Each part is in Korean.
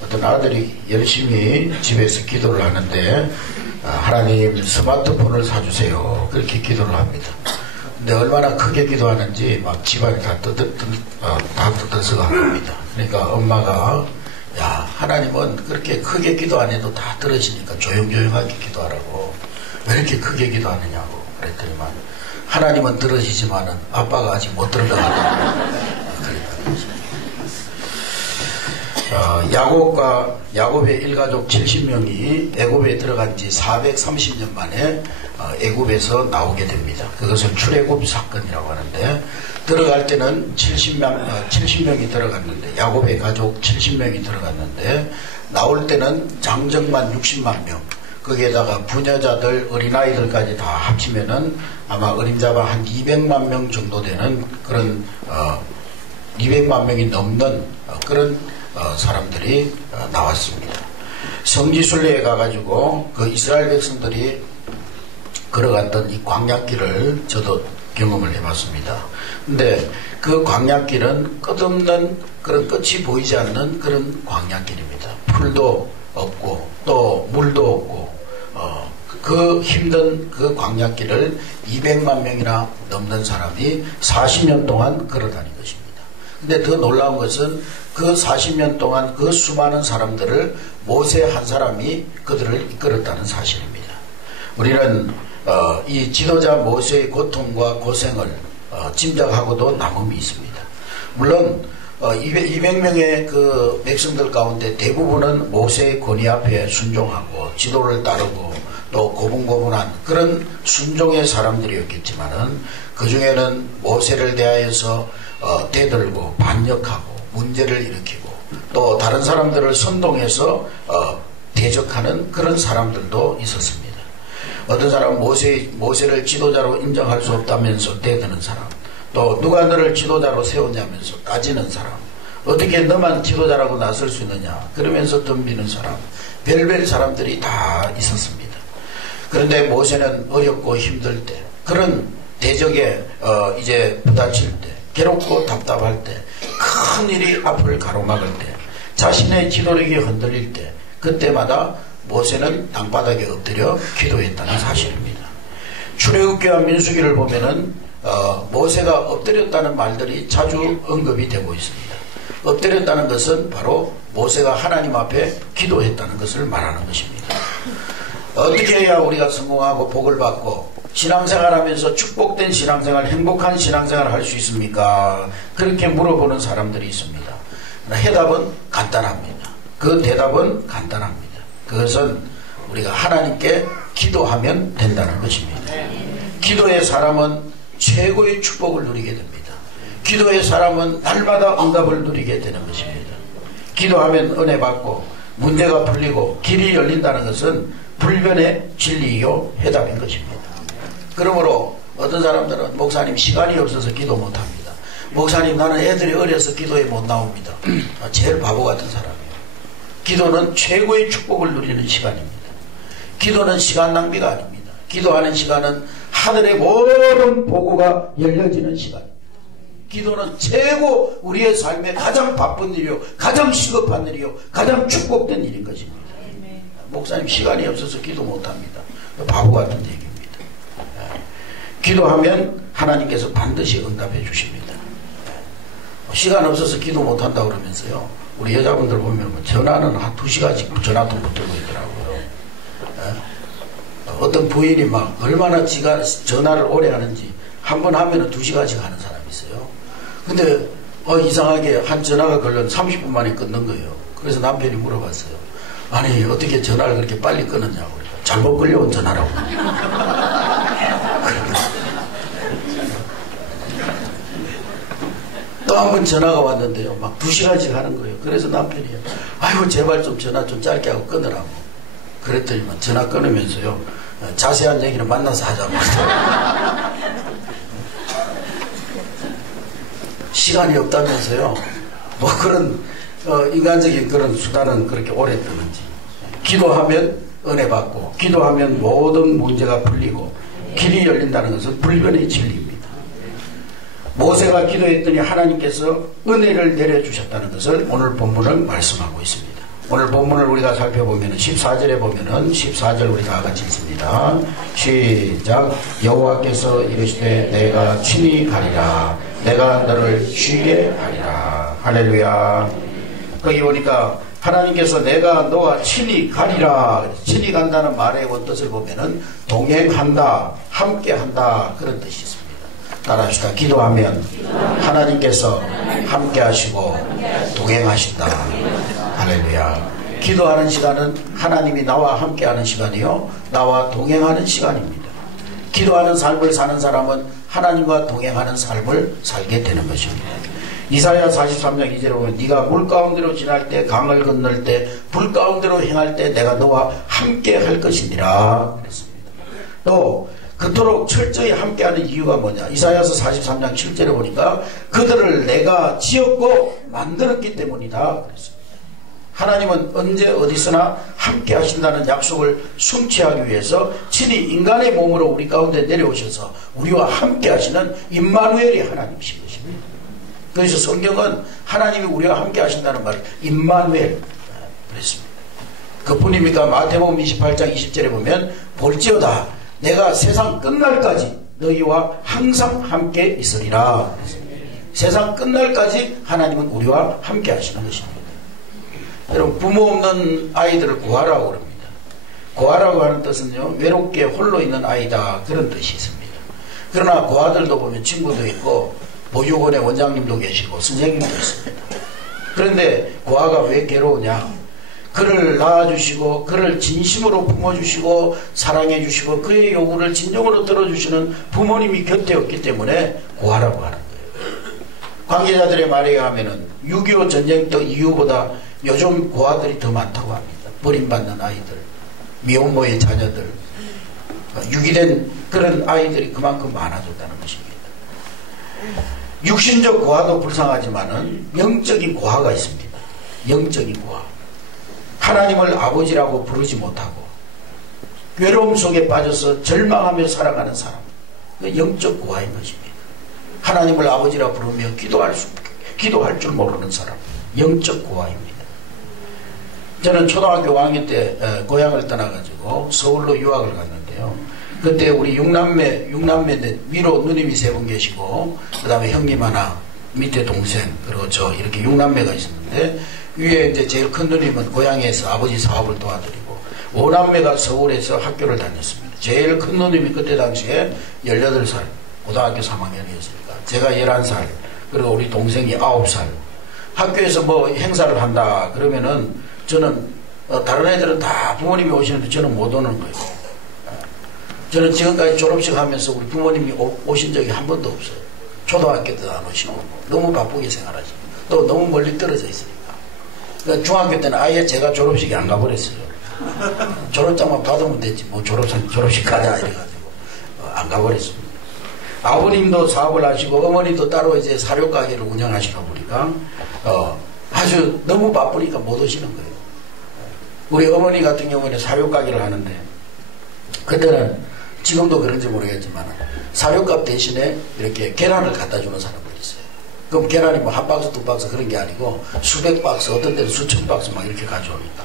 어떤 아들이 열심히 집에서 기도를 하는데 하나님 스마트폰을 사주세요 그렇게 기도를 합니다. 근데 얼마나 크게 기도하는지 막 집안이 다 떠들썩한 겁니다. 그러니까 엄마가 야 하나님은 그렇게 크게 기도 안 해도 다 들으시니까 조용조용하게 기도하라고 왜 이렇게 크게 기도하느냐고 그랬더니만 하나님은 들으시지만은 아빠가 아직 못 들어가고 야곱의 일가족 70명이 애굽에 들어간 지 430년 만에 애굽에서 나오게 됩니다. 그것을 출애굽 사건이라고 하는데 들어갈 때는 70명이 들어갔는데 야곱의 가족 70명이 들어갔는데 나올 때는 장정만 60만 명 거기에다가 부녀자들 어린아이들까지 다 합치면은 아마 어림잡아 한 200만 명 정도 되는 그런 200만 명이 넘는 그런 사람들이 나왔습니다. 성지순례에 가가지고 그 이스라엘 백성들이 걸어갔던 이 광야길을 저도 경험을 해봤습니다. 근데 그 광야길은 끝없는 그런 끝이 보이지 않는 그런 광야길입니다. 풀도 없고 또 물도 없고 그 힘든 그 광야길을 200만 명이나 넘는 사람이 40년 동안 걸어다닌 것입니다. 근데 더 놀라운 것은 그 40년 동안 그 수많은 사람들을 모세 한 사람이 그들을 이끌었다는 사실입니다. 우리는 이 지도자 모세의 고통과 고생을 짐작하고도 남음이 있습니다. 물론 200명의 그 백성들 가운데 대부분은 모세의 권위 앞에 순종하고 지도를 따르고 또 고분고분한 그런 순종의 사람들이었겠지만은 그 중에는 모세를 대하여서 대들고 반역하고 문제를 일으키고 또 다른 사람들을 선동해서 대적하는 그런 사람들도 있었습니다. 어떤 사람은 모세를 지도자로 인정할 수 없다면서 대드는 사람, 또 누가 너를 지도자로 세웠냐면서 따지는 사람, 어떻게 너만 지도자라고 나설 수 있느냐 그러면서 덤비는 사람, 별별 사람들이 다 있었습니다. 그런데 모세는 어렵고 힘들 때 그런 대적에 이제 부딪힐 때 괴롭고 답답할 때 큰 일이 앞을 가로막을 때 자신의 지도력이 흔들릴 때 그때마다 모세는 땅바닥에 엎드려 기도했다는 사실입니다. 출애굽기와 민수기를 보면은 모세가 엎드렸다는 말들이 자주 언급이 되고 있습니다. 엎드렸다는 것은 바로 모세가 하나님 앞에 기도했다는 것을 말하는 것입니다. 어떻게 해야 우리가 성공하고 복을 받고 신앙생활하면서 축복된 신앙생활, 행복한 신앙생활을 할 수 있습니까? 그렇게 물어보는 사람들이 있습니다. 해답은 간단합니다. 그 대답은 간단합니다. 그것은 우리가 하나님께 기도하면 된다는 것입니다. 기도의 사람은 최고의 축복을 누리게 됩니다. 기도의 사람은 날마다 응답을 누리게 되는 것입니다. 기도하면 은혜 받고 문제가 풀리고 길이 열린다는 것은 불변의 진리요 해답인 것입니다. 그러므로 어떤 사람들은 목사님 시간이 없어서 기도 못합니다. 목사님 나는 애들이 어려서 기도에 못 나옵니다. 제일 바보 같은 사람이에요. 기도는 최고의 축복을 누리는 시간입니다. 기도는 시간 낭비가 아닙니다. 기도하는 시간은 하늘의 모든 보고가 열려지는 시간입니다. 기도는 최고 우리의 삶에 가장 바쁜 일이요 가장 시급한 일이요 가장 축복된 일인 것입니다. 목사님 시간이 없어서 기도 못합니다. 바보 같은 얘기입니다. 기도하면 하나님께서 반드시 응답해 주십니다. 시간 없어서 기도 못한다 그러면서요 우리 여자분들 보면 전화는 한 2시간씩 전화도 못 들고 있더라고요. 어떤 부인이 막 얼마나 지가 전화를 오래 하는지 한 번 하면 2시간씩 하는 사람이 있어요. 근데 이상하게 한 전화가 걸려 30분 만에 끊는 거예요. 그래서 남편이 물어봤어요. 아니 어떻게 전화를 그렇게 빨리 끊었냐고. 잘못 걸려온 전화라고. 또 한 번 전화가 왔는데요 막 2시간씩 하는 거예요. 그래서 남편이요 아이고 제발 좀 전화 좀 짧게 하고 끊으라고 그랬더니만 전화 끊으면서요 자세한 얘기는 만나서 하자고 시간이 없다면서요 뭐 그런 인간적인 그런 수단은 그렇게 오래 뜨는지. 기도하면 은혜 받고 기도하면 모든 문제가 풀리고 길이 열린다는 것은 불변의 진리입니다. 모세가 기도했더니 하나님께서 은혜를 내려주셨다는 것을 오늘 본문을 말씀하고 있습니다. 오늘 본문을 우리가 살펴보면 14절에 보면은 14절 우리 다 같이 읽습니다. 시작. 여호와께서 이르시되 내가 친히 가리라. 내가 너를 쉬게 하리라. 할렐루야. 거기 보니까 하나님께서 내가 너와 친히 가리라. 친히 간다는 말의 원뜻을 보면은 동행한다, 함께한다 그런 뜻이 있습니다. 따라합시다. 기도하면 하나님께서 함께 하시고 동행하신다. 할렐루야. 기도하는 시간은 하나님이 나와 함께 하는 시간이요, 나와 동행하는 시간입니다. 기도하는 삶을 사는 사람은 하나님과 동행하는 삶을 살게 되는 것입니다. 이사야 43장 2절에 보면 네가 물 가운데로 지날 때, 강을 건널 때, 불 가운데로 행할 때 내가 너와 함께 할 것이니라 그랬습니다. 또 그토록 철저히 함께하는 이유가 뭐냐? 이사야서 43장 7절에 보니까 그들을 내가 지었고 만들었기 때문이다 그랬습니다. 하나님은 언제 어디서나 함께 하신다는 약속을 성취하기 위해서 친히 인간의 몸으로 우리 가운데 내려오셔서 우리와 함께 하시는 임마누엘이 하나님이신 것입니다. 그래서 성경은 하나님이 우리와 함께 하신다는 말을 임마누엘 그랬습니다. 그뿐입니까? 마태복음 28장 20절에 보면 볼지어다 내가 세상 끝날까지 너희와 항상 함께 있으리라. 세상 끝날까지 하나님은 우리와 함께 하시는 것입니다. 여러분, 부모 없는 아이들을 구하라고 그럽니다. 구하라고 하는 뜻은요, 외롭게 홀로 있는 아이다 그런 뜻이 있습니다. 그러나 고아들도 보면 친구도 있고 보육원의 원장님도 계시고 선생님도 있습니다. 그런데 고아가 왜 괴로우냐? 그를 낳아주시고 그를 진심으로 품어주시고 사랑해주시고 그의 요구를 진정으로 들어주시는 부모님이 곁에 없기 때문에 고아라고 하는 거예요. 관계자들의 말에 의하면 6.25 전쟁 때 이후보다 요즘 고아들이 더 많다고 합니다. 버림받는 아이들, 미혼모의 자녀들, 유기된 그런 아이들이 그만큼 많아졌다는 것입니다. 육신적 고아도 불쌍하지만은 영적인 고아가 있습니다. 영적인 고아. 하나님을 아버지라고 부르지 못하고 외로움 속에 빠져서 절망하며 살아가는 사람, 그 영적 고아인 것입니다. 하나님을 아버지라 부르며 기도할 줄 모르는 사람, 영적 고아입니다. 저는 초등학교 5학년 때 고향을 떠나가지고 서울로 유학을 갔는데요. 그때 우리 6남매 위로 누님이 3분 계시고 그 다음에 형님 하나, 밑에 동생, 그리고 저 이렇게 6남매가 있었는데 위에 이제 제일 큰 누님은 고향에서 아버지 사업을 도와드리고 5남매가 서울에서 학교를 다녔습니다. 제일 큰 누님이 그때 당시에 18살, 고등학교 3학년이었으니까 제가 11살, 그리고 우리 동생이 9살. 학교에서 뭐 행사를 한다 그러면은 저는 다른 애들은 다 부모님이 오시는데 저는 못 오는 거예요. 저는 지금까지 졸업식 하면서 우리 부모님이 오신 적이 한 번도 없어요. 초등학교 때도 안 오시고 너무 바쁘게 생활하시고 또 너무 멀리 떨어져 있으니까. 그러니까 중학교 때는 아예 제가 졸업식에 안 가버렸어요. 졸업장만 받으면 됐지 뭐 졸업식 가자 이래가지고 안 가버렸습니다. 아버님도 사업을 하시고 어머니도 따로 이제 사료 가게를 운영하시다 보니까 아주 너무 바쁘니까 못 오시는 거예요. 우리 어머니 같은 경우에는 사료 가게를 하는데 그때는 지금도 그런지 모르겠지만 사료값 대신에 이렇게 계란을 갖다 주는 사람들이 있어요. 그럼 계란이 뭐 한 박스 두 박스 그런 게 아니고 수백 박스, 어떤 때는 수천 박스 막 이렇게 가져오니까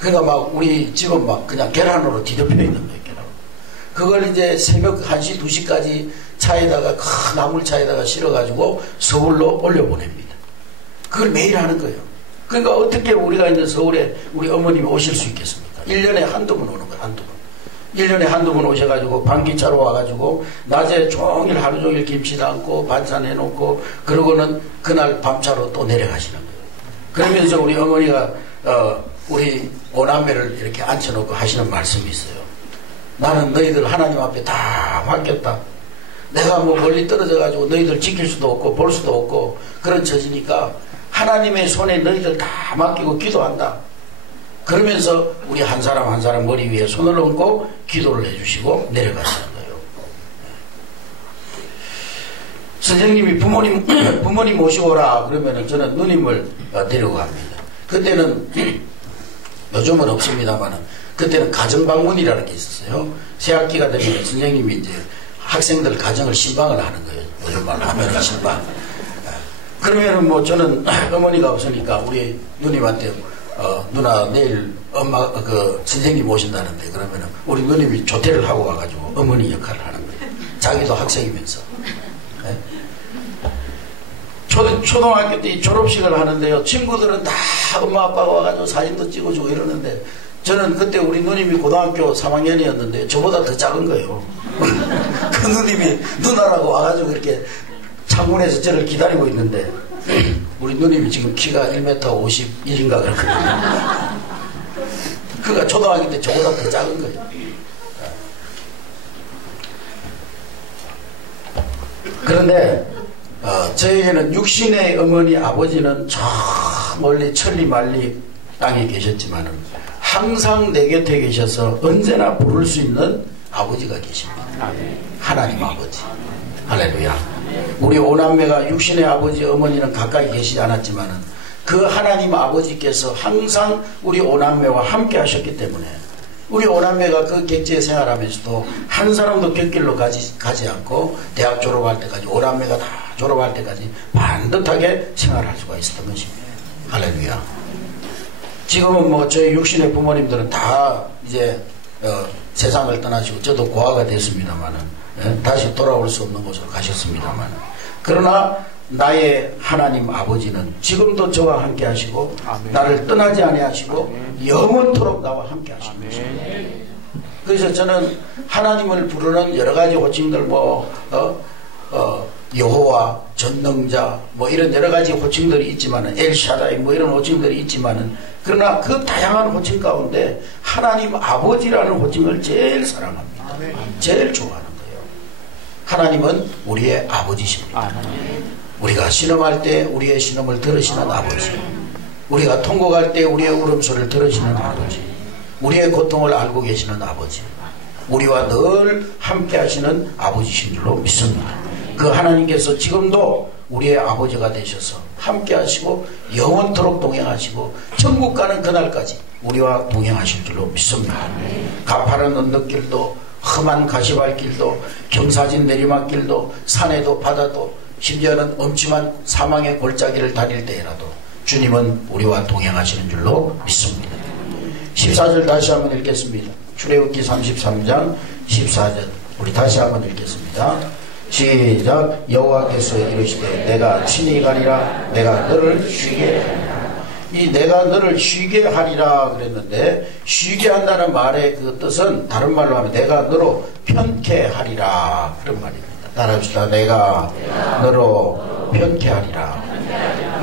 그러니까 막 우리 집은 막 그냥 계란으로 뒤덮여 있는 거예요. 계란. 그걸 이제 새벽 1시 2시까지 차에다가 큰 나물차에다가 실어가지고 서울로 올려보냅니다. 그걸 매일 하는 거예요. 그러니까 어떻게 우리가 있는 서울에 우리 어머님이 오실 수 있겠습니까? 1년에 한두 번 오는 거예요. 한두 번. 1년에 한두 번 오셔가지고 반기차로 와가지고 낮에 종일 하루 종일 김치 담고 반찬 해놓고 그러고는 그날 밤차로 또 내려가시는 거예요. 그러면서 우리 어머니가 우리 오남매를 이렇게 앉혀놓고 하시는 말씀이 있어요. 나는 너희들 하나님 앞에 다 맡겼다. 내가 뭐 멀리 떨어져가지고 너희들 지킬 수도 없고 볼 수도 없고 그런 처지니까 하나님의 손에 너희들 다 맡기고 기도한다. 그러면서 우리 한 사람 한 사람 머리 위에 손을 얹고 기도를 해주시고 내려가시는 거예요. 선생님이 부모님 모시고 오라 그러면은 저는 누님을 데리고 갑니다. 그때는 요즘은 없습니다만은 그때는 가정방문이라는 게 있었어요. 새학기가 되면 선생님이 이제 학생들 가정을 신방을 하는 거예요. 요즘 말로 하면은 신방. 그러면은 뭐 저는 어머니가 없으니까 우리 누님한테 누나 내일 엄마 선생님 오신다는데 그러면은 우리 누님이 조퇴를 하고 와가지고 어머니 역할을 하는 거예요. 자기도 학생이면서. 네? 초등학교 때 졸업식을 하는데요. 친구들은 다 엄마 아빠가 와가지고 사진도 찍어주고 이러는데 저는 그때 우리 누님이 고등학교 3학년이었는데 저보다 더 작은 거예요. 그 누님이 누나라고 와가지고 이렇게 창문에서 저를 기다리고 있는데 우리 누님이 지금 키가 1m 51인가 그렇거든요. 그가 초등학교 때 저보다 더 작은 거예요. 그런데 저에게는 육신의 어머니 아버지는 저 멀리 천리만리 땅에 계셨지만은 항상 내 곁에 계셔서 언제나 부를 수 있는 아버지가 계십니다. 하나님 아버지. 할렐루야. 우리 오남매가 육신의 아버지 어머니는 가까이 계시지 않았지만은 그 하나님 아버지께서 항상 우리 오남매와 함께 하셨기 때문에 우리 오남매가 그 객지에 생활하면서도 한 사람도 곁길로 가지 않고 대학 졸업할 때까지 오남매가 다 졸업할 때까지 반듯하게 생활할 수가 있었던 것입니다. 할렐루야. 지금은 뭐 저희 육신의 부모님들은 다 이제 세상을 떠나시고 저도 고아가 됐습니다만은 다시 돌아올 수 없는 곳으로 가셨습니다만 그러나 나의 하나님 아버지는 지금도 저와 함께 하시고 아멘. 나를 떠나지 아니하시고 영원토록 나와 함께 하십니다. 그래서 저는 하나님을 부르는 여러 가지 호칭들 여호와, 전능자 뭐 이런 여러 가지 호칭들이 있지만은 엘샤다이 뭐 이런 호칭들이 있지만은 그러나 그 다양한 호칭 가운데 하나님 아버지라는 호칭을 제일 사랑합니다. 아멘. 제일 좋아하는 거예요. 하나님은 우리의 아버지십니다. 아멘. 우리가 신음할 때 우리의 신음을 들으시는 아버지, 우리가 통곡할 때 우리의 울음소리를 들으시는 아버지, 우리의 고통을 알고 계시는 아버지, 우리와 늘 함께 하시는 아버지신 줄로 믿습니다. 그 하나님께서 지금도 우리의 아버지가 되셔서 함께 하시고 영원토록 동행하시고 천국 가는 그날까지 우리와 동행하실 줄로 믿습니다. 가파른 언덕길도 험한 가시밭길도 경사진 내리막길도 산에도 바다도 심지어는 엄침한 사망의 골짜기를 다닐 때에라도 주님은 우리와 동행하시는 줄로 믿습니다. 14절 다시 한번 읽겠습니다. 출애굽기 33장 14절 우리 다시 한번 읽겠습니다. 시작. 여호와께서 이르시되 내가 친히 가리라 내가 너를 쉬게 하리라. 이 내가 너를 쉬게 하리라 그랬는데 쉬게 한다는 말의 그 뜻은 다른 말로 하면 내가 너로 편케 하리라 그런 말입니다. 따라합시다. 내가 너로 편케 하리라.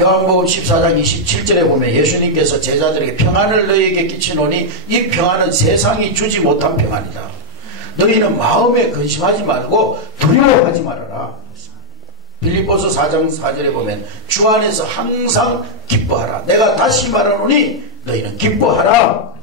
요한복음 14장 27절에 보면 예수님께서 제자들에게 평안을 너희에게 끼치노니 이 평안은 세상이 주지 못한 평안이다. 너희는 마음에 근심하지 말고 두려워하지 말아라. 빌립보서 4장 4절에 보면 주 안에서 항상 기뻐하라. 내가 다시 말하노니 너희는 기뻐하라.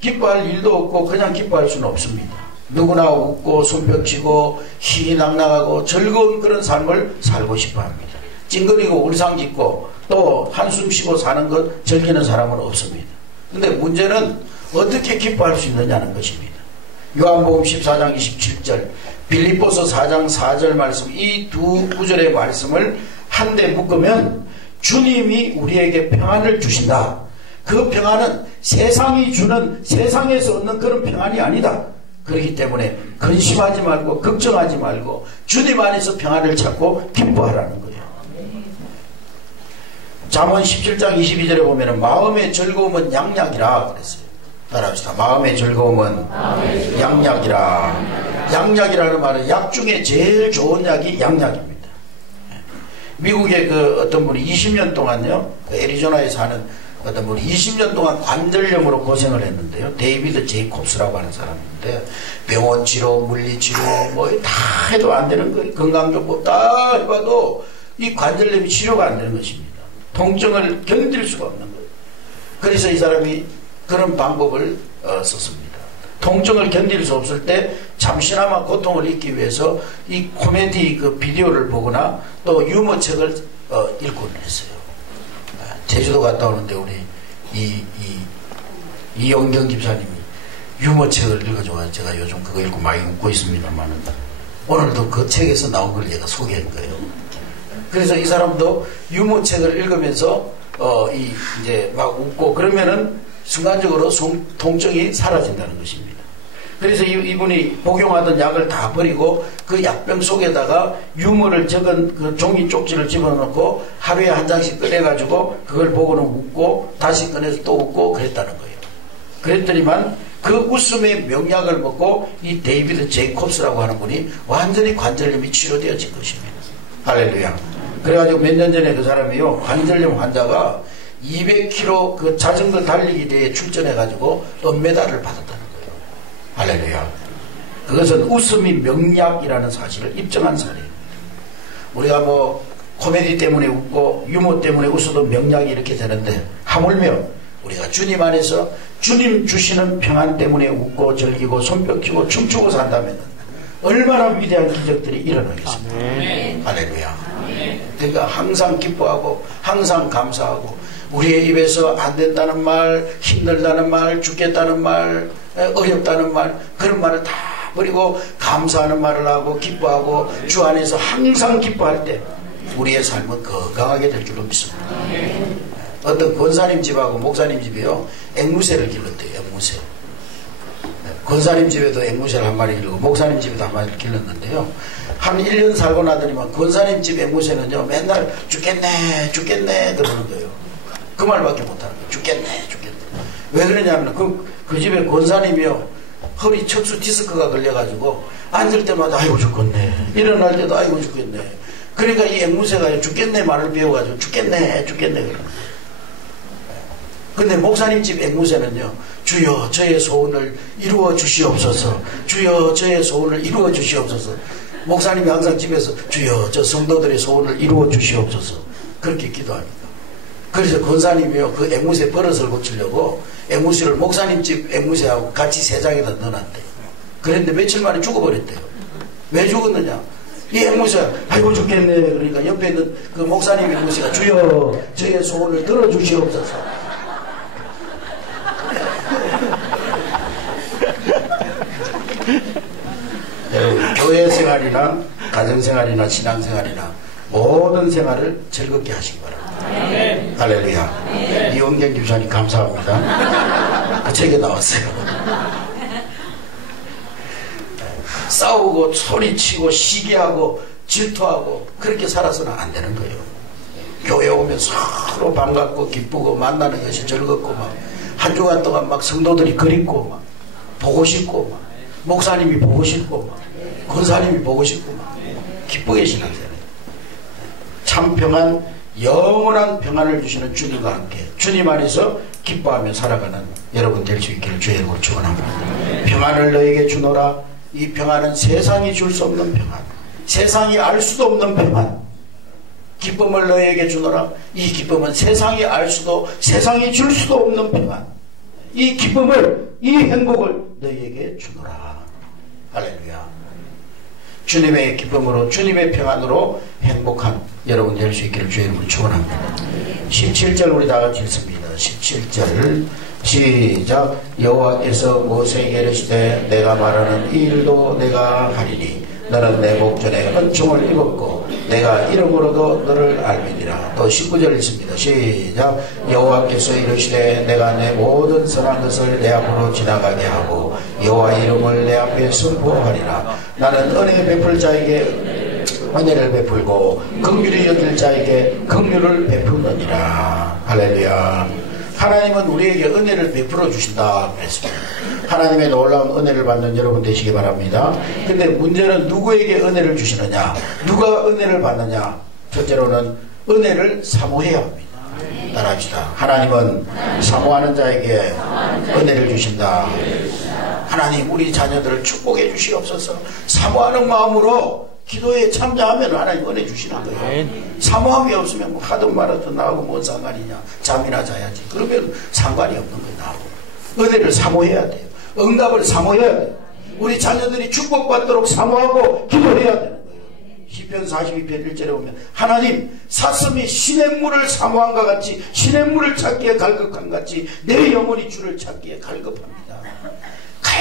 기뻐할 일도 없고 그냥 기뻐할 수는 없습니다. 누구나 웃고 손뼉치고 희희낙낙하고 즐거운 그런 삶을 살고 싶어합니다. 찡그리고 울상짓고 또 한숨 쉬고 사는 것 즐기는 사람은 없습니다. 근데 문제는 어떻게 기뻐할 수 있느냐는 것입니다. 요한복음 14장 27절 빌립보서 4장 4절 말씀 이 두 구절의 말씀을 한데 묶으면 주님이 우리에게 평안을 주신다. 그 평안은 세상이 주는 세상에서 얻는 그런 평안이 아니다. 그렇기 때문에 근심하지 말고 걱정하지 말고 주님 안에서 평안을 찾고 기뻐하라는 거예요. 잠언 17장 22절에 보면 마음의 즐거움은 양약이라 그랬어요. 따라합시다. 마음의 즐거움은 양약이라. 양약이라는 말은 약 중에 제일 좋은 약이 양약입니다. 미국의 그 어떤 분이 20년 동안요 그 애리조나에 사는 어떤 분이 20년 동안 관절염으로 고생을 했는데요. 데이비드 제이콥스라고 하는 사람인데 병원 치료, 물리치료 뭐 다 해도 안 되는 거예요. 건강정보 다 해봐도 이 관절염이 치료가 안 되는 것입니다. 통증을 견딜 수가 없는 거예요. 그래서 이 사람이 그런 방법을 썼습니다. 통증을 견딜 수 없을 때 잠시나마 고통을 잊기 위해서 이 코미디 그 비디오를 보거나 또 유머책을 읽곤 했어요. 제주도 갔다 오는데 우리 이영경 집사님이 유머책을 읽어줘가지고 제가 요즘 그거 읽고 많이 웃고 있습니다만 오늘도 그 책에서 나온 걸 얘가 소개한 거예요. 그래서 이 사람도 유머책을 읽으면서 이제 막 웃고 그러면은 순간적으로 통증이 사라진다는 것입니다. 그래서 이분이 복용하던 약을 다 버리고 그 약병 속에다가 유머를 적은 그 종이 쪽지를 집어넣고 하루에 한 장씩 꺼내가지고 그걸 보고는 웃고 다시 꺼내서 또 웃고 그랬다는 거예요. 그랬더니만 그 웃음의 명약을 먹고 이 데이비드 제이콥스라고 하는 분이 완전히 관절염이 치료되어진 것입니다. 할렐루야. 그래가지고 몇 년 전에 그 사람이요, 관절염 환자가 200km 그 자전거 달리기 대회에 출전해가지고 은메달을 받았다는 거예요. 할렐루야. 그것은 웃음이 명약이라는 사실을 입증한 사례예요. 우리가 뭐 코미디 때문에 웃고 유머 때문에 웃어도 명약이 이렇게 되는데 하물며 우리가 주님 안에서 주님 주시는 평안 때문에 웃고 즐기고 손뼉 치고 춤추고 산다면 얼마나 위대한 기적들이 일어나겠습니까? 할렐루야. 그러니까 항상 기뻐하고 항상 감사하고 우리의 입에서 안 된다는 말, 힘들다는 말, 죽겠다는 말, 어렵다는 말, 그런 말을 다 버리고 감사하는 말을 하고 기뻐하고 주 안에서 항상 기뻐할 때 우리의 삶은 건강하게 될 줄로 믿습니다. 어떤 권사님 집하고 목사님 집이요, 앵무새를 길렀대요. 앵무새. 권사님 집에도 앵무새를 한 마리 길르고 목사님 집에도 한 마리를 길렀는데요, 한 1년 살고 나더니만 권사님 집 앵무새는요 맨날 죽겠네 죽겠네 그러는 거예요. 그 말밖에 못하는 거예요. 죽겠네 죽겠네. 왜 그러냐면 그 집에 권사님이요 허리 척수 디스크가 걸려가지고 앉을 때마다 아이고 죽겠네, 일어날 때도 아이고 죽겠네. 그러니까 이 앵무새가 죽겠네 말을 배워가지고 죽겠네 죽겠네 그러는 거예요. 근데 목사님 집 앵무새는요, 주여 저의 소원을 이루어 주시옵소서, 주여 저의 소원을 이루어 주시옵소서. 목사님이 항상 집에서 주여 저 성도들의 소원을 이루어 주시옵소서 그렇게 기도합니다. 그래서 권사님이요 그 앵무새 버릇을 고치려고 앵무새를 목사님 집 앵무새하고 같이 세장에다 넣어놨대요. 그런데 며칠 만에 죽어버렸대요. 왜 죽었느냐, 이 앵무새가 아이고 죽겠네 그러니까 옆에 있는 그 목사님 앵무새가 주여 저의 소원을 들어주시옵소서. 여러분, 교회 생활이나 가정 생활이나 신앙 생활이나 모든 생활을 즐겁게 하시기 바랍니다. 할렐루야. 이원경 집사님 감사합니다. 그 책에 나왔어요. 싸우고 소리치고 시기하고 질투하고 그렇게 살아서는 안 되는 거예요. 교회 오면 서로 반갑고 기쁘고 만나는 것이 즐겁고 막 한 주간 동안 막 성도들이 그립고 막 보고 싶고 막 목사님이 보고 싶고 막 권사님이 보고 싶고 막 기쁘게 신앙생활. 참 평안, 영원한 평안을 주시는 주님과 함께 주님 안에서 기뻐하며 살아가는 여러분 될 수 있기를 주의 이름으로 축원합니다. 평안을 너에게 주노라. 이 평안은 세상이 줄 수 없는 평안, 세상이 알 수도 없는 평안. 기쁨을 너에게 주노라. 이 기쁨은 세상이 알 수도 세상이 줄 수도 없는 평안. 이 기쁨을, 이 행복을 너희에게 주노라. 할렐루야. 주님의 기쁨으로 주님의 평안으로 행복한 여러분 될 수 있기를 주의 이름으로 축원합니다. 17절 우리 다 같이 읽습니다. 17절 시작. 여호와께서 모세에게 이르시되 내가 말하는 이 일도 내가 하리니 너는 내 목전에 은총을 입었고 내가 이름으로도 너를 알미니라. 또 19절 읽습니다. 시작. 여호와께서 이르시되 내가 내 모든 선한 것을 내 앞으로 지나가게 하고 여호와 이름을 내 앞에 선포하리라. 나는 은혜 베풀 자에게 은혜를 베풀고 긍휼히 여길 자에게 긍휼을 베푸느니라. 할렐루야. 하나님은 우리에게 은혜를 베풀어 주신다 그랬습니다. 하나님의 놀라운 은혜를 받는 여러분 되시기 바랍니다. 근데 문제는 누구에게 은혜를 주시느냐, 누가 은혜를 받느냐. 첫째로는 은혜를 사모해야 합니다. 따라합시다. 하나님은 사모하는 자에게 은혜를 주신다. 하나님 우리 자녀들을 축복해 주시옵소서. 사모하는 마음으로 기도에 참여하면 하나님 은혜 주시는 거예요. 사모함이 없으면 뭐 하든 말하든 나하고 뭔 상관이냐, 잠이나 자야지. 그러면 상관이 없는 거예요. 나하고 은혜를 사모해야 돼요. 응답을 사모해야 돼요. 우리 자녀들이 축복받도록 사모하고 기도해야 되는 거예요. 시편 42편 1절에 보면 하나님 사슴이 시냇물을 사모함과 같이 시냇물을 찾기에 갈급함 같이 내 영혼이 주를 찾기에 갈급합니다.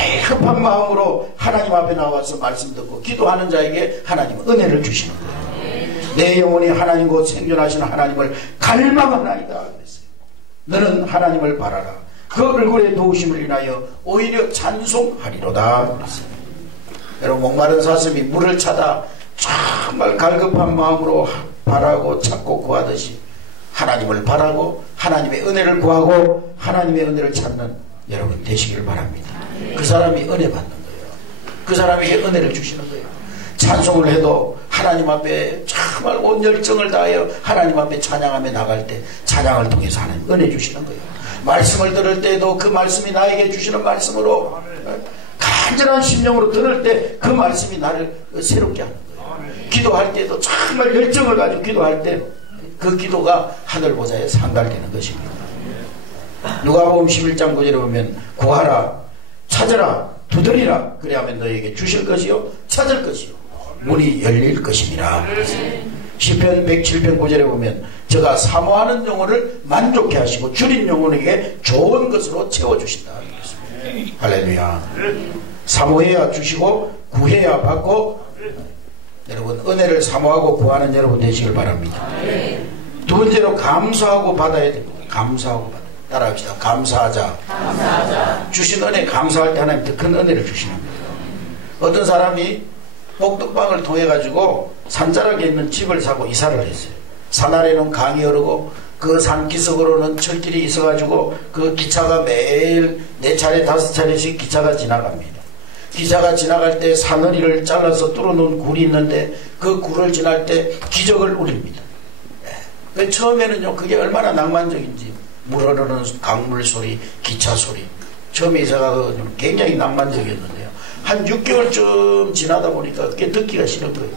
갈급한 마음으로 하나님 앞에 나와서 말씀 듣고 기도하는 자에게 하나님은 은혜를 주시는 거예요. 내 영혼이 하나님 곧 생존하시는 하나님을 갈망하나이다 그랬어요. 너는 하나님을 바라라. 그 얼굴의 도우심을 인하여 오히려 찬송하리로다 그랬어요. 여러분, 목마른 사슴이 물을 찾아 정말 갈급한 마음으로 바라고 찾고 구하듯이 하나님을 바라고 하나님의 은혜를 구하고 하나님의 은혜를 찾는 여러분 되시기를 바랍니다. 그 사람이 은혜 받는 거예요. 그 사람에게 은혜를 주시는 거예요. 찬송을 해도 하나님 앞에 정말 온 열정을 다하여 하나님 앞에 찬양하며 나갈 때 찬양을 통해서 하나님 은혜 주시는 거예요. 말씀을 들을 때도 그 말씀이 나에게 주시는 말씀으로 간절한 심령으로 들을 때 그 말씀이 나를 새롭게 하는 거예요. 기도할 때도 정말 열정을 가지고 기도할 때 그 기도가 하늘 보좌에 상달되는 것입니다. 누가복음 11장 9절에 보면 구하라 찾으라 두드리라 그리하면 너에게 주실 것이요 찾을 것이요 문이 열릴 것입니다. 시편 107편 9절에 보면 저가 사모하는 영혼을 만족해 하시고 줄인 영혼에게 좋은 것으로 채워주신다. 할렐루야. 사모해야 주시고 구해야 받고 여러분 은혜를 사모하고 구하는 여러분 되시길 바랍니다. 두 번째로 감사하고 받아야 됩니다. 감사하고 받아야. 따라합시다. 감사하자. 주신 은혜 감사할 때 하나님 더 큰 은혜를 주시는 거예요. 어떤 사람이 복덕방을 통해 가지고 산자락에 있는 집을 사고 이사를 했어요. 산 아래는 강이 흐르고 그 산 기슭으로는 철길이 있어 가지고 그 기차가 매일 4차례 5차례씩 기차가 지나갑니다. 기차가 지나갈 때 사너리를 잘라서 뚫어놓은 굴이 있는데 그 굴을 지날 때 기적을 울립니다. 처음에는요 그게 얼마나 낭만적인지 물 흐르는 강물 소리, 기차 소리. 처음에 이사가 굉장히 낭만적이었는데요. 한 6개월쯤 지나다 보니까 그게 듣기가 싫은 거예요.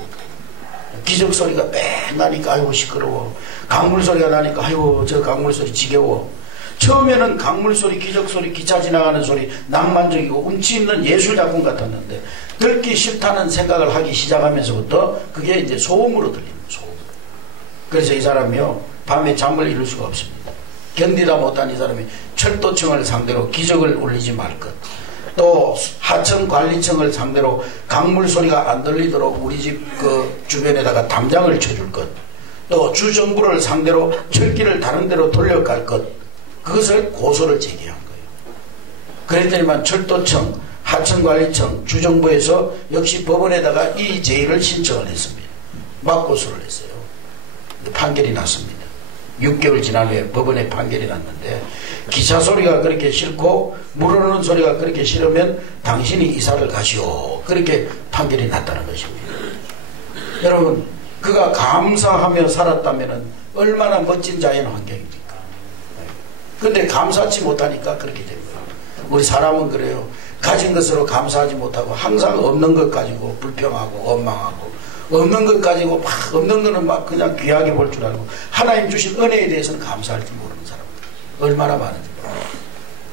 기적 소리가 매 나니까 아이고 시끄러워. 강물 소리가 나니까 아이고 저 강물 소리 지겨워. 처음에는 강물 소리, 기적 소리, 기차 지나가는 소리 낭만적이고 운치 있는 예술 작품 같았는데 듣기 싫다는 생각을 하기 시작하면서부터 그게 이제 소음으로 들립니다. 소음. 그래서 이 사람이요 밤에 잠을 이룰 수가 없습니다. 견디다 못한 이 사람이 철도청을 상대로 기적을 울리지 말 것, 또 하청 관리청을 상대로 강물 소리가 안 들리도록 우리 집 그 주변에다가 담장을 쳐줄 것, 또 주정부를 상대로 철길을 다른 데로 돌려갈 것, 그것을 고소를 제기한 거예요. 그랬더니만 철도청, 하청관리청, 주정부에서 역시 법원에다가 이 제의를 신청을 했습니다. 맞고소를 했어요. 판결이 났습니다. 6개월 지난 후에 법원에 판결이 났는데 기차 소리가 그렇게 싫고 물 흐르는 소리가 그렇게 싫으면 당신이 이사를 가시오. 그렇게 판결이 났다는 것입니다. 여러분, 그가 감사하며 살았다면 얼마나 멋진 자연 환경입니까? 근데 감사하지 못하니까 그렇게 된 거예요. 우리 사람은 그래요. 가진 것으로 감사하지 못하고 항상 없는 것 가지고 불평하고 원망하고 없는 것 가지고 막 없는 거는 막 그냥 귀하게 볼 줄 알고 하나님 주신 은혜에 대해서는 감사할지 모르는 사람 얼마나 많은지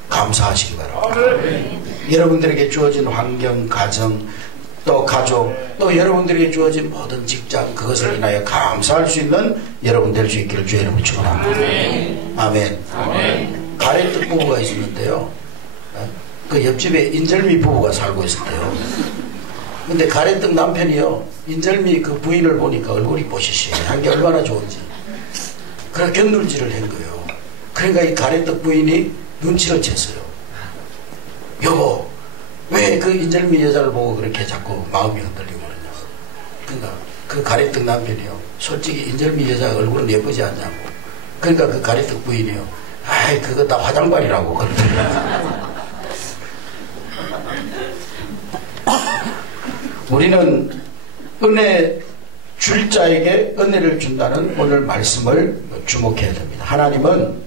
감사하시기 바랍니다. 여러분들에게 주어진 환경, 가정, 또 가족, 또 여러분들에게 주어진 모든 직장, 그것을 인하여 감사할 수 있는 여러분 될 수 있기를 주의 이름으로 축원합니다. 아멘. 가래떡 부부가 있었는데요. 그 옆집에 인절미 부부가 살고 있었대요. 근데 가래떡 남편이요, 인절미 그 부인을 보니까 얼굴이 보시시해 한 게 얼마나 좋은지 그래 견눈질을 한 거예요. 그러니까 이 가래떡 부인이 눈치를 챘어요. 여보, 왜 그 인절미 여자를 보고 그렇게 자꾸 마음이 흔들리고 그러냐고. 그러니까 그 가래떡 남편이요, 솔직히 인절미 여자 얼굴은 예쁘지 않냐고. 그러니까 그 가래떡 부인이요, 아이 그거 다 화장발이라고 그러더라고요. 우리는 은혜 줄 자에게 은혜를 준다는 오늘 말씀을 주목해야 됩니다. 하나님은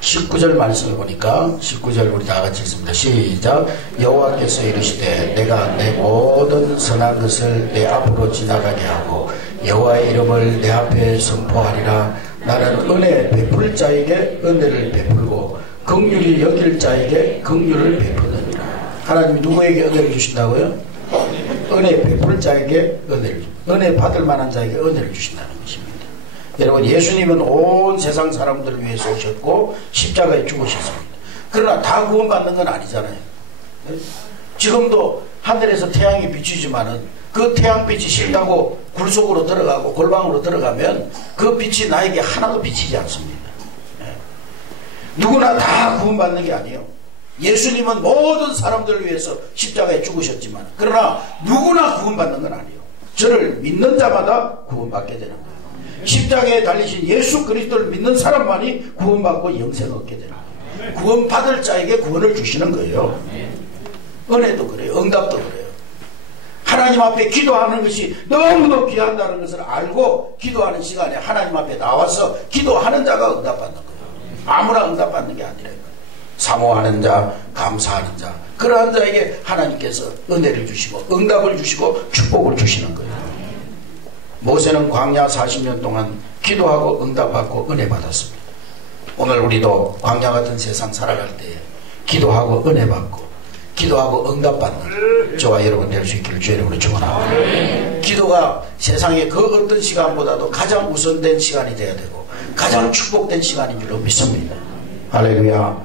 19절 말씀을 보니까 19절 우리 다 같이 읽습니다. 시작. 여호와께서 이르시되 내가 내 모든 선한 것을 내 앞으로 지나가게 하고 여호와의 이름을 내 앞에 선포하리라. 나는 은혜 베풀 자에게 은혜를 베풀고 긍휼히 여길 자에게 긍휼을 베푸느니라. 하나님이 누구에게 은혜를 주신다고요? 은혜 베풀 자에게 은혜를, 은혜 받을 만한 자에게 은혜를 주신다는 것입니다. 여러분, 예수님은 온 세상 사람들을 위해서 오셨고 십자가에 죽으셨습니다. 그러나 다 구원받는 건 아니잖아요. 지금도 하늘에서 태양이 비추지만은 그 태양빛이 싫다고 굴 속으로 들어가고 골방으로 들어가면 그 빛이 나에게 하나도 비치지 않습니다. 누구나 다 구원받는 게 아니에요. 예수님은 모든 사람들을 위해서 십자가에 죽으셨지만 그러나 누구나 구원받는 건 아니에요. 저를 믿는 자마다 구원받게 되는 거예요. 십자가에 달리신 예수 그리스도를 믿는 사람만이 구원받고 영생을 얻게 되는 거예요. 구원받을 자에게 구원을 주시는 거예요. 은혜도 그래요. 응답도 그래요. 하나님 앞에 기도하는 것이 너무도 귀한다는 것을 알고 기도하는 시간에 하나님 앞에 나와서 기도하는 자가 응답받는 거예요. 아무나 응답받는 게 아니라요. 사모하는 자, 감사하는 자, 그러한 자에게 하나님께서 은혜를 주시고 응답을 주시고 축복을 주시는 거예요. 모세는 광야 40년 동안 기도하고 응답받고 은혜 받았습니다. 오늘 우리도 광야 같은 세상 살아갈 때에 기도하고 은혜 받고 기도하고 응답받는 저와 여러분 될 수 있기를 주의 이름으로 축원합니다. 기도가 세상의 그 어떤 시간보다도 가장 우선된 시간이 되어야 되고 가장 축복된 시간인 줄로 믿습니다. 할렐루야.